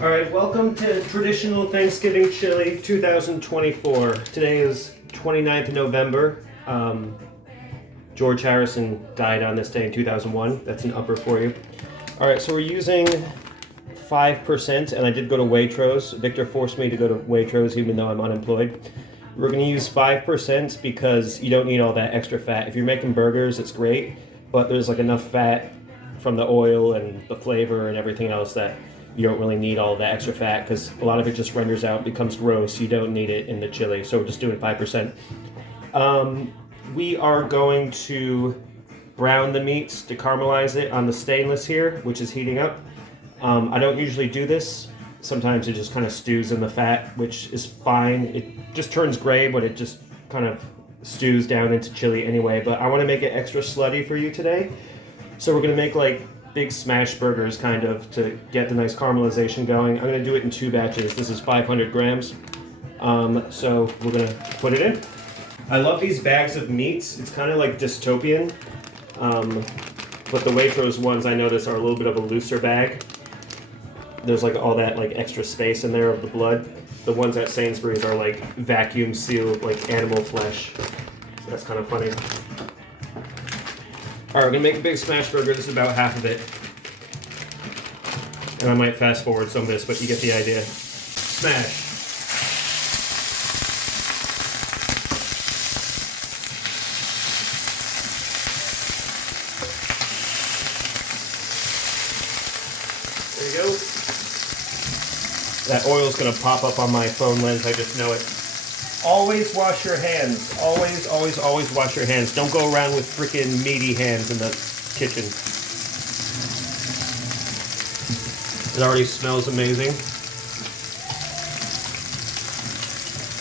All right, welcome to Traditional Thanksgiving Chili 2024. Today is 29th of November. George Harrison died on this day in 2001. That's an upper for you. All right, so we're using 5%, and I did go to Waitrose. Victor forced me to go to Waitrose even though I'm unemployed. We're going to use 5% because you don't need all that extra fat. If you're making burgers, it's great, but there's like enough fat from the oil and the flavor and everything else that you don't really need all that extra fat because a lot of it just renders out, becomes gross. You don't need it in the chili, so we're just doing 5%. We are going to brown the meats to caramelize it on the stainless here, which is heating up. I don't usually do this. Sometimes it just kind of stews in the fat, which is fine. It just turns gray, but it just kind of stews down into chili anyway. But I want to make it extra slutty for you today. So we're going to make like big smash burgers kind of to get the nice caramelization going. I'm going to do it in 2 batches. This is 500 grams. So we're going to put it in. I love these bags of meats. It's kind of like dystopian. But the Waitrose ones I notice are a little bit of a looser bag. There's like all that like extra space in there of the blood. The ones at Sainsbury's are like vacuum sealed, like animal flesh. So that's kind of funny. All right, we're gonna make a big smash burger. This is about half of it. And I might fast forward some of this, but you get the idea. Smash. There you go. That oil's gonna pop up on my phone lens, I just know it. Always wash your hands. Always, always, always wash your hands. Don't go around with freaking meaty hands in the kitchen. It already smells amazing.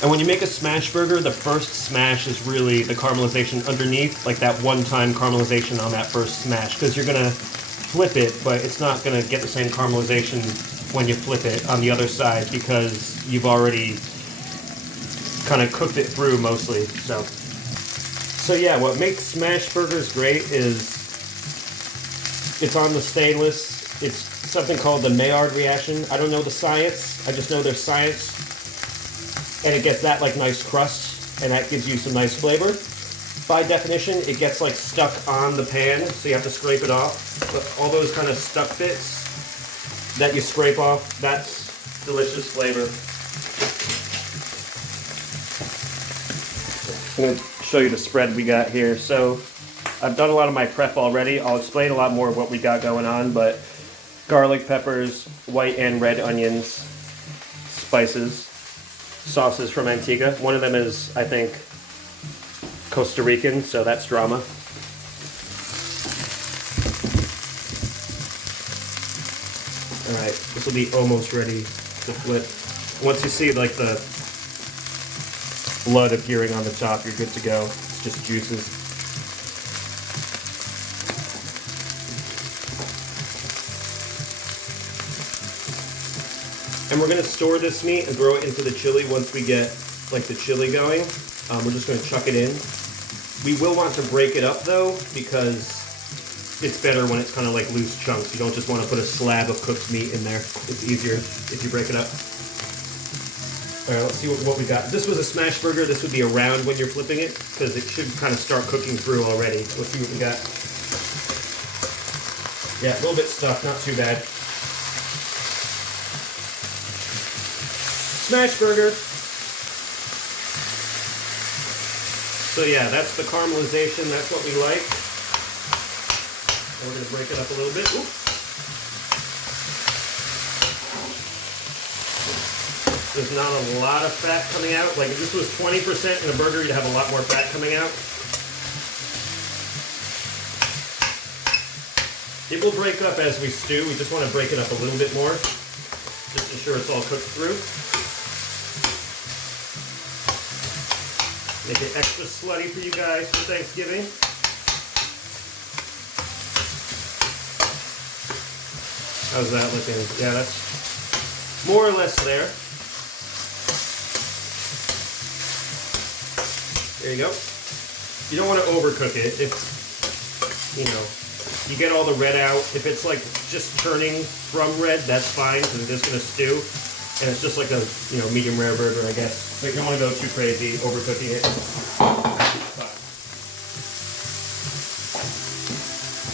And when you make a smash burger, the first smash is really the caramelization underneath, like that one-time caramelization on that first smash, because you're gonna flip it, but it's not gonna get the same caramelization when you flip it on the other side because you've already kind of cooked it through mostly. So yeah, what makes smash burgers great is it's on the stainless. It's something called the Maillard reaction. I don't know the science. I just know there's science. And it gets that like nice crust, and that gives you some nice flavor. By definition, it gets like stuck on the pan, so you have to scrape it off. But all those kind of stuck bits that you scrape off, that's delicious flavor. I'm going to show you the spread we got here. So I've done a lot of my prep already. I'll explain a lot more of what we got going on, but garlic, peppers, white and red onions, spices, sauces from Antigua. One of them is, I think, Costa Rican, so that's drama. All right, this will be almost ready to flip. Once you see like the blood appearing on the top, you're good to go. It's just juices. And we're gonna store this meat and throw it into the chili once we get like the chili going. We're just gonna chuck it in. We will want to break it up though, because it's better when it's kind of like loose chunks. You don't just want to put a slab of cooked meat in there. It's easier if you break it up. All right, let's see what we got. This was a smash burger. This would be around when you're flipping it, because it should kind of start cooking through already. Let's see what we got. Yeah, a little bit stuck, not too bad. Smash burger. So yeah, that's the caramelization. That's what we like. And we're going to break it up a little bit. Ooh. There's not a lot of fat coming out. Like if this was 20% in a burger, you'd have a lot more fat coming out. It will break up as we stew. We just want to break it up a little bit more, just to ensure it's all cooked through. Make it extra slutty for you guys for Thanksgiving. How's that looking? Yeah, that's more or less there. There you go. You don't want to overcook it. It's, you know, You get all the red out. If it's like just turning from red, that's fine because it's just gonna stew. And it's just like a, you know, medium rare burger, I guess. But you don't want to go too crazy overcooking it.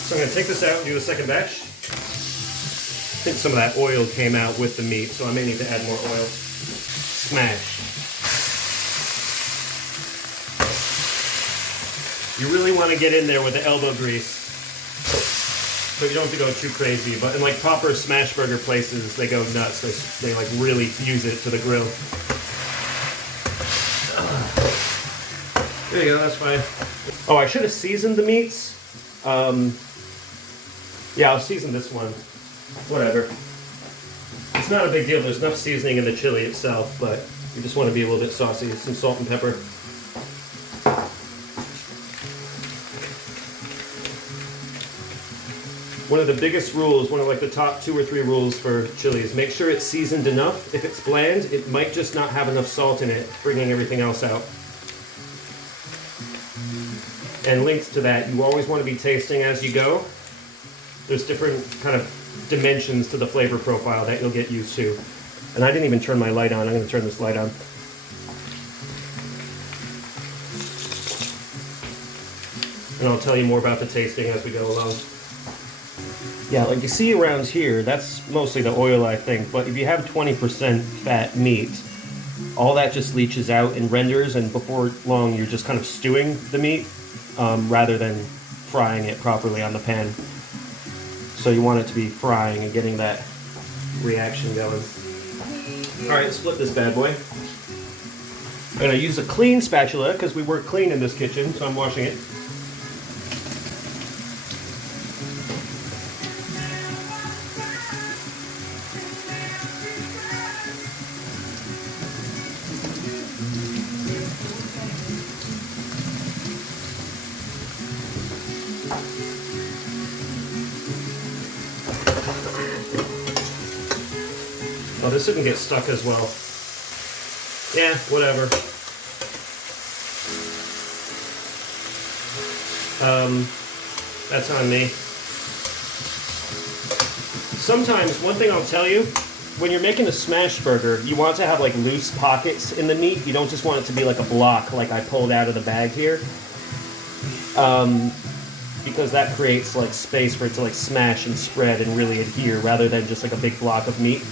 So I'm gonna take this out and do the second batch. I think some of that oil came out with the meat, so I may need to add more oil. Smash. You really want to get in there with the elbow grease. So you don't have to go too crazy, but in like proper smash burger places, they go nuts. They like really fuse it to the grill. There you go, that's fine. Oh, I should have seasoned the meats. Yeah, I'll season this one. Whatever. It's not a big deal. There's enough seasoning in the chili itself, but you just want to be a little bit saucy. Some salt and pepper. One of the biggest rules, one of like the top 2 or 3 rules for chili is make sure it's seasoned enough. If it's bland, it might just not have enough salt in it, bringing everything else out. And linked to that, you always want to be tasting as you go. There's different kind of dimensions to the flavor profile that you'll get used to. And I didn't even turn my light on. I'm going to turn this light on. And I'll tell you more about the tasting as we go along. Yeah, like you see around here, that's mostly the oil, I think. But if you have 20% fat meat, all that just leaches out and renders, and before long you're just kind of stewing the meat rather than frying it properly on the pan. So you want it to be frying and getting that reaction going. Alright, split this bad boy. I'm going to use a clean spatula because we work clean in this kitchen, so I'm washing it. Oh, this shouldn't get stuck as well. Yeah, whatever. That's on me. Sometimes, one thing I'll tell you, when you're making a smash burger, you want to have like loose pockets in the meat. You don't just want it to be like a block like I pulled out of the bag here. Because that creates like space for it to like smash and spread and really adhere rather than just like a big block of meat.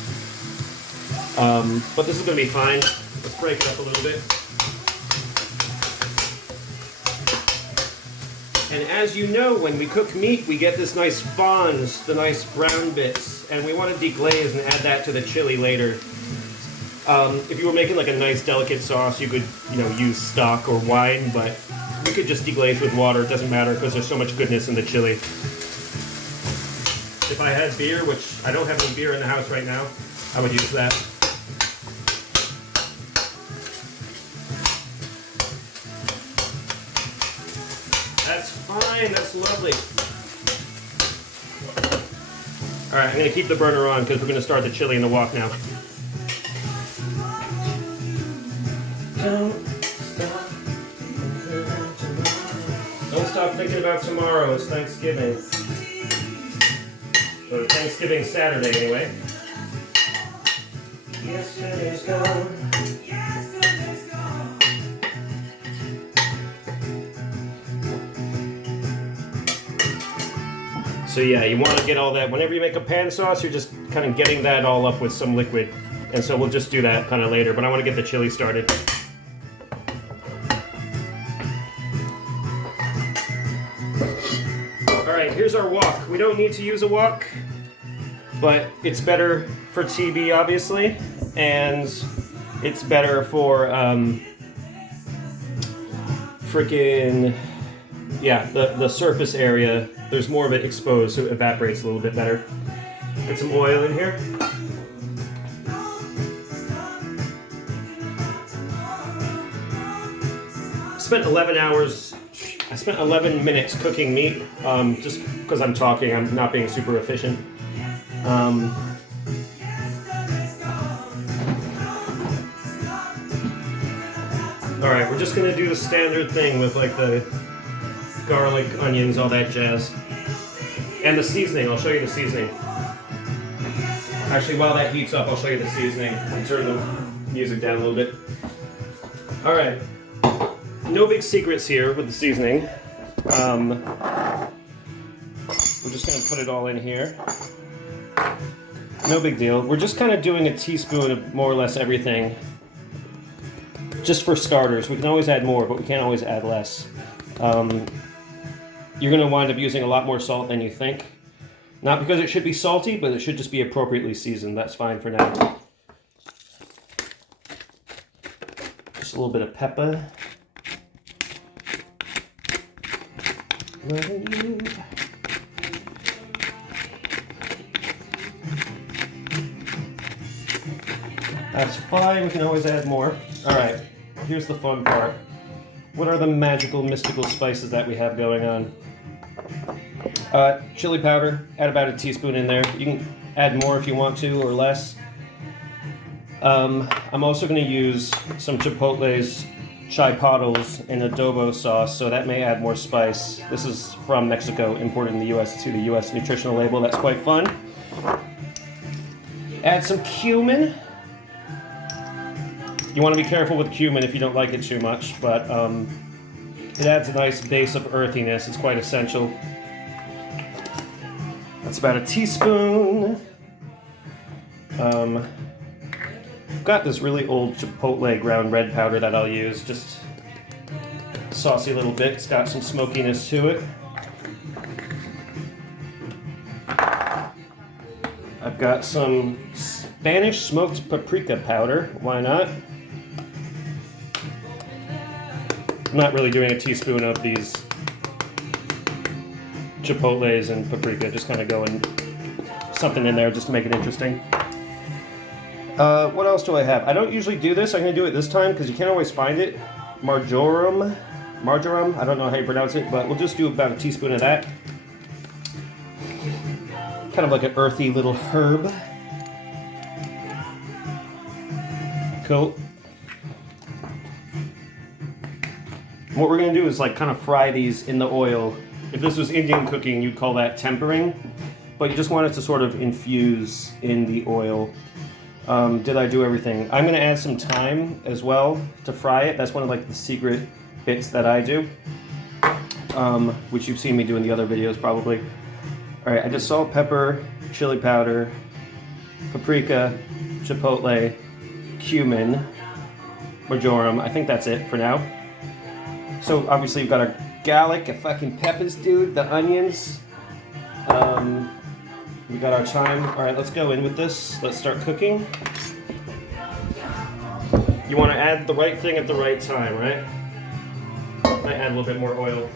But this is going to be fine. Let's break it up a little bit. And as you know, when we cook meat, we get this nice fonds, the nice brown bits, and we want to deglaze and add that to the chili later. If you were making like a nice delicate sauce, you could, use stock or wine, but you could just deglaze with water. It doesn't matter because there's so much goodness in the chili. If I had beer, which I don't have any beer in the house right now, I would use that. That's fine, that's lovely. Alright, I'm going to keep the burner on because we're going to start the chili in the wok now. Don't stop thinking about tomorrow. It's Thanksgiving. Or Thanksgiving Saturday, anyway. Yesterday's gone. So yeah, you want to get all that. Whenever you make a pan sauce, you're just kind of getting that all up with some liquid. And so we'll just do that kind of later, but I want to get the chili started. Alright, here's our wok. We don't need to use a wok, but it's better for TV, obviously, and it's better for the surface area. There's more of it exposed, so it evaporates a little bit better. Get some oil in here. I spent 11 minutes cooking meat, just because I'm talking, I'm not being super efficient. Alright, we're just gonna do the standard thing with like the garlic, onions, all that jazz. And the seasoning, I'll show you the seasoning. Actually, while that heats up, I'll show you the seasoning. I'll turn the music down a little bit. All right, no big secrets here with the seasoning. We're just gonna put it all in here. No big deal. We're just kind of doing a teaspoon of more or less everything. Just for starters. We can always add more, but we can't always add less. You're gonna wind up using a lot more salt than you think. Not because it should be salty, but it should just be appropriately seasoned. That's fine for now. Just a little bit of pepper. That's fine, we can always add more. Alright, here's the fun part. What are the magical, mystical spices that we have going on? Chili powder, add about a teaspoon in there. You can add more if you want to, or less. I'm also going to use some Chipotle's chipotles in adobo sauce, so that may add more spice. This is from Mexico, imported in the US to the US nutritional label. That's quite fun. Add some cumin. You want to be careful with cumin if you don't like it too much, but it adds a nice base of earthiness. It's quite essential. That's about a teaspoon. I've got this really old Chipotle ground red powder that I'll use. Just saucy little bit. It's got some smokiness to it. I've got some Spanish smoked paprika powder. Why not? I'm not really doing a teaspoon of these Chipotles and paprika, just kind of going something in there just to make it interesting. What else do I have? I don't usually do this. I'm going to do it this time because you can't always find it. Marjoram, I don't know how you pronounce it, but we'll just do about a teaspoon of that. Kind of like an earthy little herb. Cool. What we're going to do is like kind of fry these in the oil. If this was Indian cooking, you'd call that tempering, but you just want it to sort of infuse in the oil. Did I do everything? I'm going to add some thyme as well to fry it. That's one of like the secret bits that I do, which you've seen me do in the other videos probably. All right, I just salt, pepper, chili powder, paprika, chipotle, cumin, marjoram. I think that's it for now. So obviously we've got our garlic, our fucking peppers, dude, the onions. We got our thyme. All right, let's go in with this. Let's start cooking. You want to add the right thing at the right time, right? Might add a little bit more oil.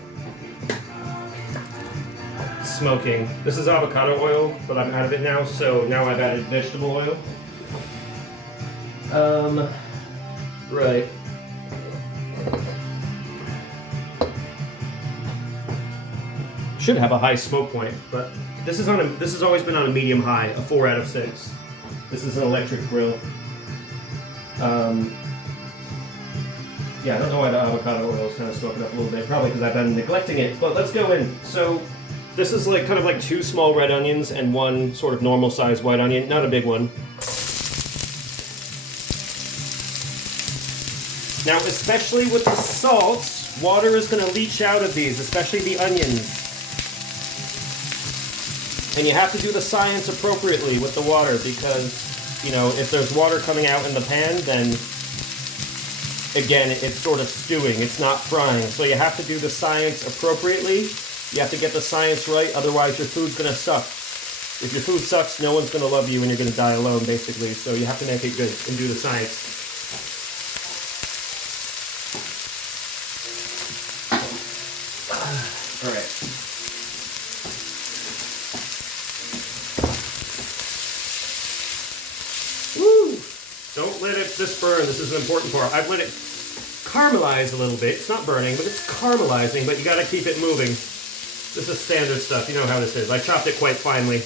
Smoking. This is avocado oil, but I'm out of it now, so now I've added vegetable oil. Right. Should have a high smoke point, but this has always been on a medium high, a 4 out of 6. This is an electric grill. Yeah, I don't know why the avocado oil is kind of smoking up a little bit, probably because I've been neglecting it, but let's go in. So this is like kind of like 2 small red onions and 1 sort of normal sized white onion, not a big one. Now, especially with the salt, water is going to leach out of these, especially the onions. And you have to do the science appropriately with the water because, you know, if there's water coming out in the pan, then, again, it's sort of stewing. It's not frying. So you have to do the science appropriately. You have to get the science right, otherwise your food's going to suck. If your food sucks, no one's going to love you and you're going to die alone, basically. So you have to make it good and do the science. All right. Woo! Don't let this burn. This is an important part. I've let it caramelize a little bit. It's not burning, but it's caramelizing, but you got to keep it moving. This is standard stuff. You know how this is. I chopped it quite finely.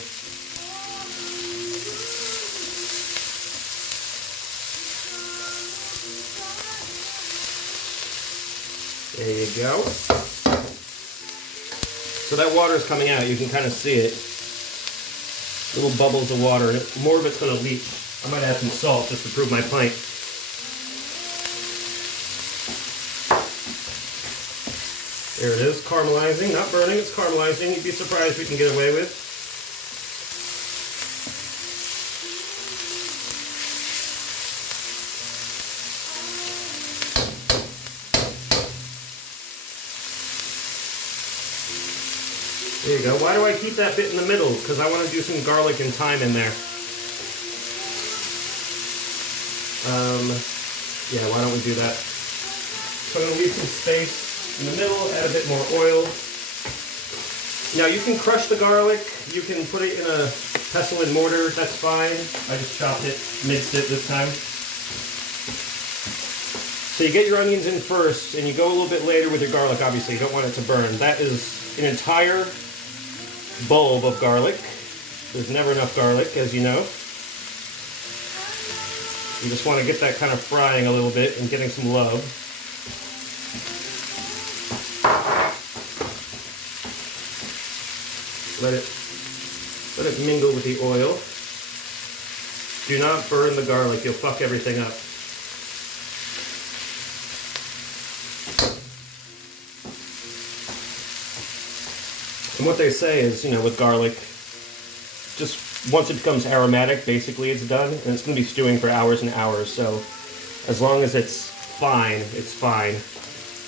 There you go. So that water is coming out. You can kind of see it. Little bubbles of water, and more of it's going to leach. I might add some salt just to prove my point. There it is, caramelizing, not burning, it's caramelizing. You'd be surprised we can get away with. There you go. Why do I keep that bit in the middle? Because I want to do some garlic and thyme in there. Yeah, why don't we do that? So I'm going to leave some space in the middle, add a bit more oil. Now you can crush the garlic, you can put it in a pestle and mortar, that's fine. I just chopped it, minced it this time. So you get your onions in first, and you go a little bit later with your garlic, obviously. You don't want it to burn. That is an entire bulb of garlic. There's never enough garlic, as you know. You just want to get that kind of frying a little bit and getting some love. Let it mingle with the oil. Do not burn the garlic, you'll fuck everything up. And what they say is, you know, with garlic, just once it becomes aromatic, basically it's done, and it's going to be stewing for hours and hours, so as long as it's fine, it's fine.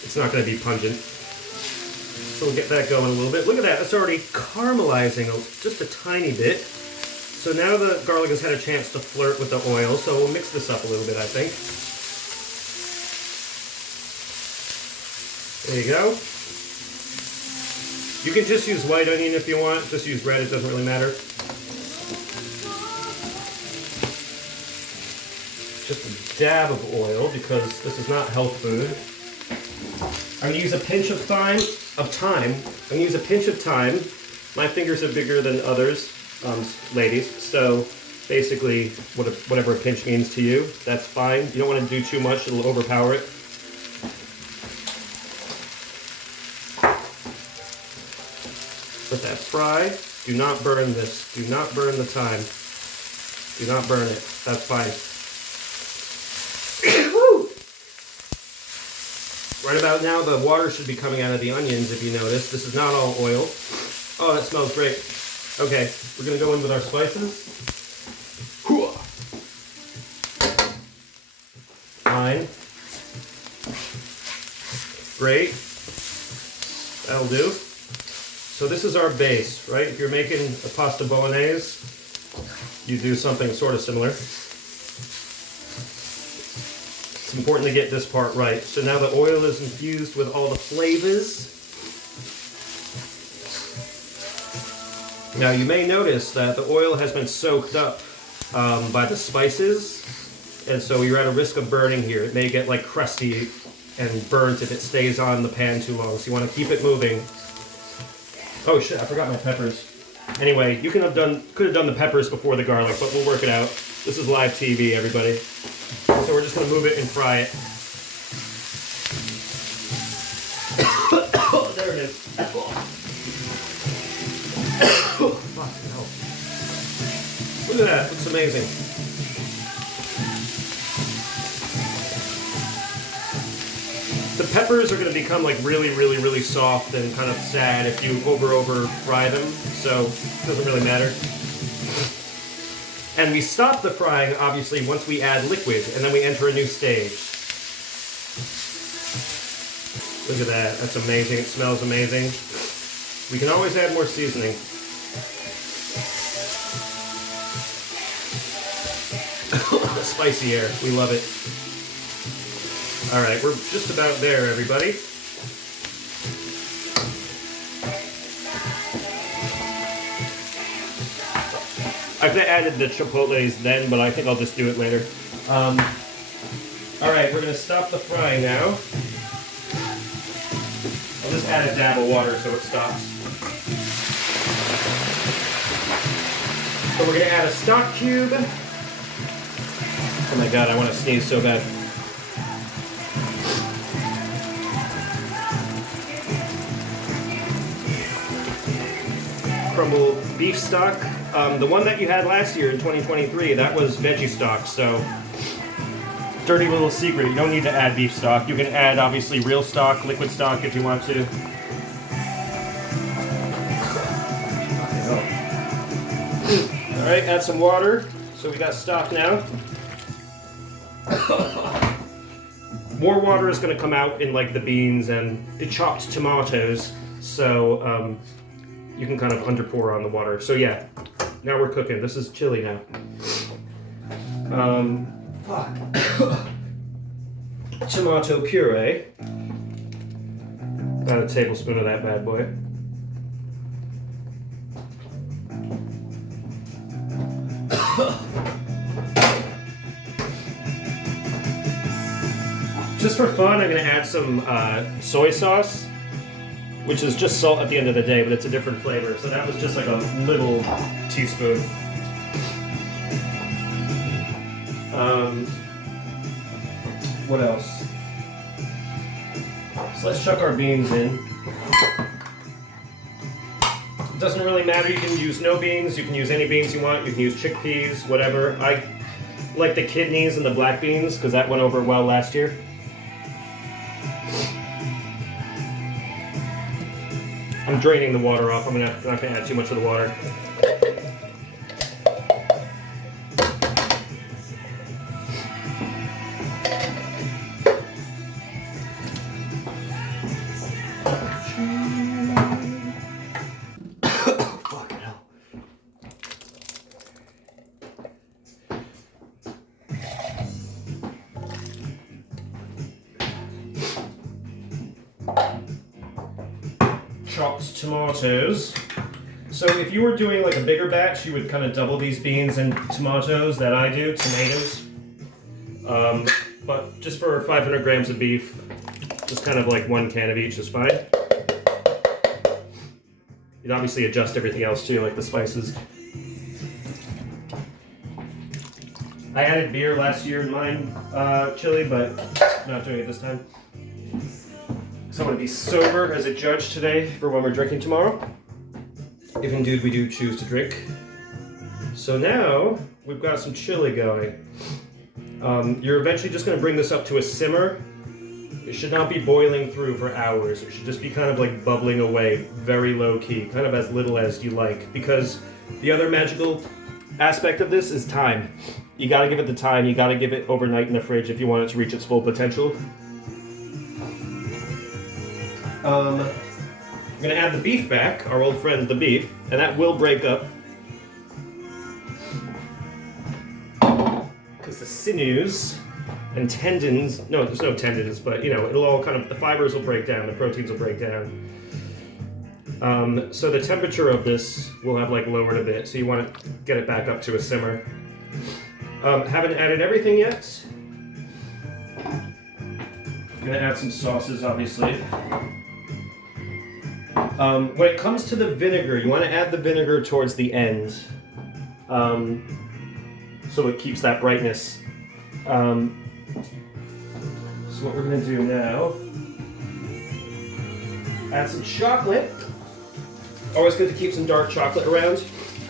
It's not going to be pungent. So we'll get that going a little bit. Look at that, it's already caramelizing just a tiny bit. So now the garlic has had a chance to flirt with the oil, so we'll mix this up a little bit, I think. There you go. You can just use white onion if you want, just use red, it doesn't really matter. Just a dab of oil, because this is not health food. I'm going to use a pinch of thyme. I'm going to use a pinch of thyme. My fingers are bigger than others, ladies, so basically whatever a pinch means to you, that's fine. You don't want to do too much, it'll overpower it. Let that fry. Do not burn this. Do not burn the thyme. Do not burn it. That's fine. Right about now, the water should be coming out of the onions, if you notice. This is not all oil. Oh, that smells great. Okay, we're going to go in with our spices. Fine. Great. That'll do. So this is our base, right? If you're making a pasta bolognese, you do something sort of similar. It's important to get this part right. So now the oil is infused with all the flavors. Now you may notice that the oil has been soaked up by the spices, and so you're at a risk of burning here. It may get like crusty and burnt if it stays on the pan too long, so you want to keep it moving. Oh shit, I forgot my peppers. Anyway, you could have done the peppers before the garlic, but we'll work it out. This is live TV, everybody. So we're just going to move it and fry it. Oh, there it is. Fucking hell. Look at that, looks amazing. The peppers are going to become like really soft and kind of sad if you over fry them, so it doesn't really matter. And we stop the frying, obviously, once we add liquid, and then we enter a new stage. Look at that, that's amazing, it smells amazing. We can always add more seasoning. Spicy air, we love it. Alright, we're just about there, everybody. I could have added the chipotles then, but I think I'll just do it later. Alright, we're going to stop the frying now. I'll just add a dab of water so it stops. So we're going to add a stock cube. Oh my god, I want to sneeze so bad. crumble beef stock. The one that you had last year in 2023, that was veggie stock, so dirty little secret, you don't need to add beef stock. You can add, obviously, real stock, liquid stock if you want to. Alright, add some water. So we got stock now. More water is going to come out in like the beans and the chopped tomatoes, so you can kind of underpour on the water. So yeah, now we're cooking. This is chili now. Tomato puree. About a tablespoon of that bad boy. Just for fun, I'm going to add some soy sauce, which is just salt at the end of the day, but it's a different flavor. So that was just like a little teaspoon. What else? So let's chuck our beans in. It doesn't really matter, you can use no beans, you can use any beans you want, you can use chickpeas, whatever. I like the kidneys and the black beans because that went over well last year. I'm draining the water off. I'm not going to add too much of the water. Fucking hell. Chopped tomatoes. So if you were doing like a bigger batch, you would kind of double these beans and tomatoes that I do, tomatoes. But just for 500 grams of beef, just kind of like one can of each is fine. You'd obviously adjust everything else too, like the spices. I added beer last year in mine chili, but not doing it this time. So I'm going to be sober as a judge today for when we're drinking tomorrow. If indeed we do choose to drink. So now we've got some chili going. You're eventually just going to bring this up to a simmer. It should not be boiling through for hours. It should just be kind of like bubbling away, very low key, kind of as little as you like. Because the other magical aspect of this is time. You got to give it the time. You got to give it overnight in the fridge if you want it to reach its full potential. I'm going to add the beef back, our old friend the beef, and that will break up. Because the sinews and tendons, no, there's no tendons, but you know, it'll all kind of, the fibers will break down, the proteins will break down. So the temperature of this will have like lowered a bit, so you want to get it back up to a simmer. Haven't added everything yet. I'm going to add some sauces, obviously. When it comes to the vinegar, you want to add the vinegar towards the end, so it keeps that brightness. So what we're going to do now, add some chocolate. Always good to keep some dark chocolate around.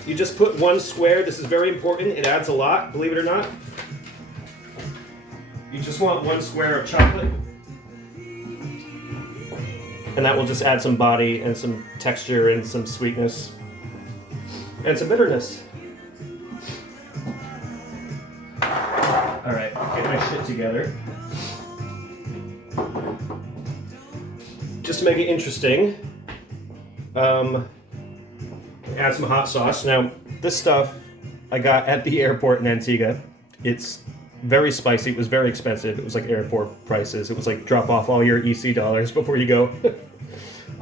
You just put one square. This is very important. It adds a lot, believe it or not. You just want one square of chocolate. And that will just add some body and some texture and some sweetness and some bitterness. All right, get my shit together. Just to make it interesting, add some hot sauce. Now, this stuff I got at the airport in Antigua. It's very spicy. It was very expensive. It was like airport prices. It was like drop off all your EC dollars before you go.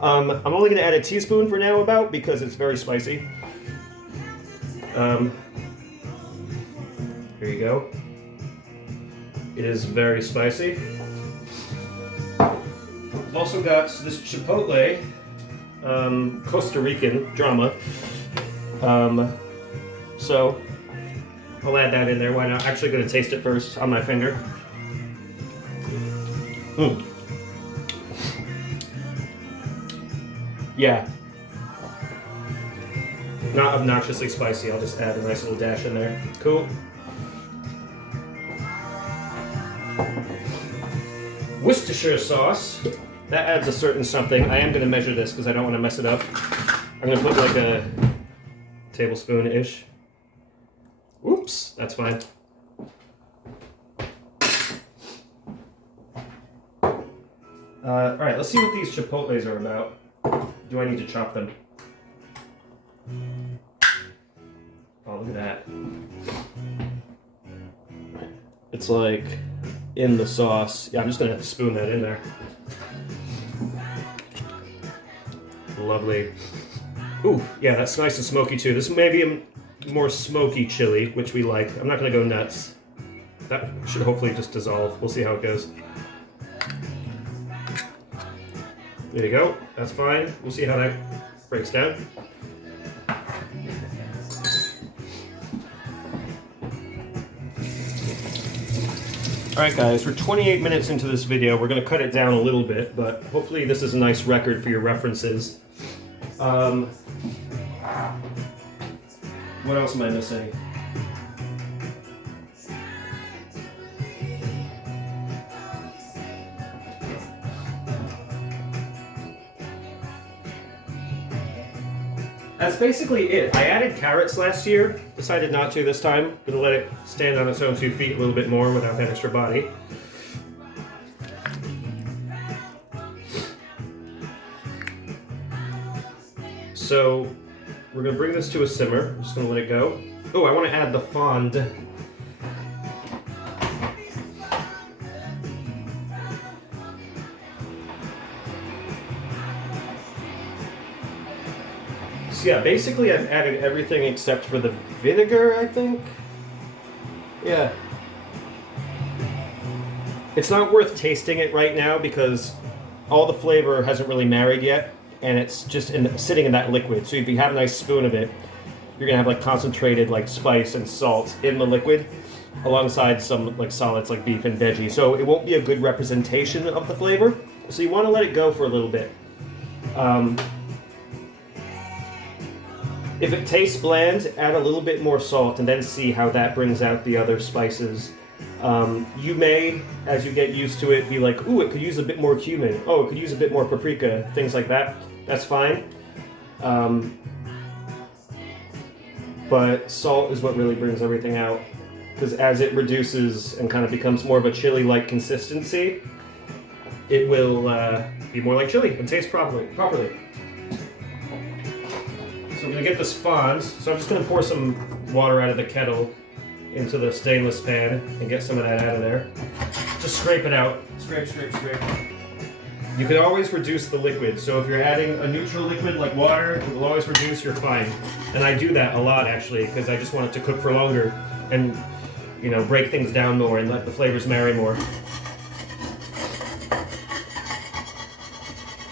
I'm only going to add a teaspoon for now about because it's very spicy. Here you go. It is very spicy. I've also got this chipotle, Costa Rican drama. So I'll add that in there. Why not? Actually going to taste it first on my finger. Yeah. Not obnoxiously spicy, I'll just add a nice little dash in there. Cool. Worcestershire sauce. That adds a certain something. I am going to measure this because I don't want to mess it up. I'm going to put like a tablespoon-ish. Oops, that's fine. Alright, let's see what these chipotles are about. Do I need to chop them? Oh, look at that. It's like in the sauce. Yeah, I'm just gonna spoon that in there. Lovely. Ooh, yeah, that's nice and smoky too. This may be a more smoky chili, which we like. I'm not gonna go nuts. That should hopefully just dissolve. We'll see how it goes. There you go. That's fine. We'll see how that breaks down. Alright guys, we're 28 minutes into this video. We're going to cut it down a little bit, but hopefully this is a nice record for your references. What else am I missing? That's basically it. I added carrots last year, decided not to this time. Gonna let it stand on its own 2 feet a little bit more without that extra body. So we're gonna bring this to a simmer. I'm just gonna let it go. Oh, I wanna add the fond. So yeah, basically I've added everything except for the vinegar, I think. Yeah. It's not worth tasting it right now because all the flavor hasn't really married yet, and it's just sitting in that liquid. So if you have a nice spoon of it, you're gonna have like concentrated like spice and salt in the liquid, alongside some like solids like beef and veggie. So it won't be a good representation of the flavor. So you want to let it go for a little bit. If it tastes bland, add a little bit more salt and then see how that brings out the other spices. You may, as you get used to it, be like, ooh, it could use a bit more cumin. Oh, it could use a bit more paprika, things like that. That's fine. But salt is what really brings everything out. Because as it reduces and kind of becomes more of a chili-like consistency, it will be more like chili and taste properly. So I'm going to get this fond. So I'm just going to pour some water out of the kettle into the stainless pan and get some of that out of there. Just scrape it out. Scrape. You can always reduce the liquid. So if you're adding a neutral liquid like water, it will always reduce, you're fine. And I do that a lot actually because I just want it to cook for longer and, you know, break things down more and let the flavors marry more.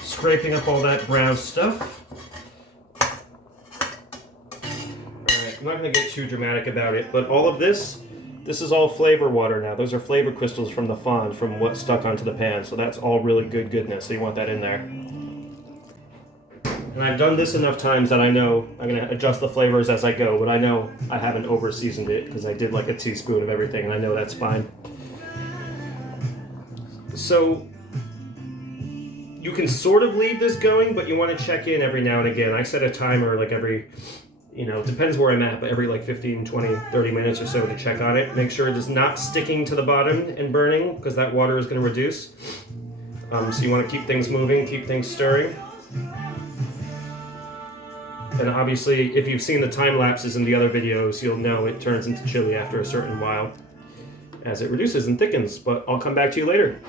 Scraping up all that brown stuff. I'm not going to get too dramatic about it, but all of this is all flavor water now. Those are flavor crystals from the fond, from what stuck onto the pan, so that's all really good goodness, so you want that in there. And I've done this enough times that I know I'm going to adjust the flavors as I go, but I know I haven't over-seasoned it, because I did like a teaspoon of everything, and I know that's fine. So you can sort of leave this going, but you want to check in every now and again. I set a timer like every... You know, depends where I'm at, but every like 15, 20, 30 minutes or so to check on it. Make sure it is not sticking to the bottom and burning, because that water is going to reduce. So you want to keep things moving, keep things stirring. And obviously, if you've seen the time lapses in the other videos, you'll know it turns into chili after a certain while as it reduces and thickens, but I'll come back to you later.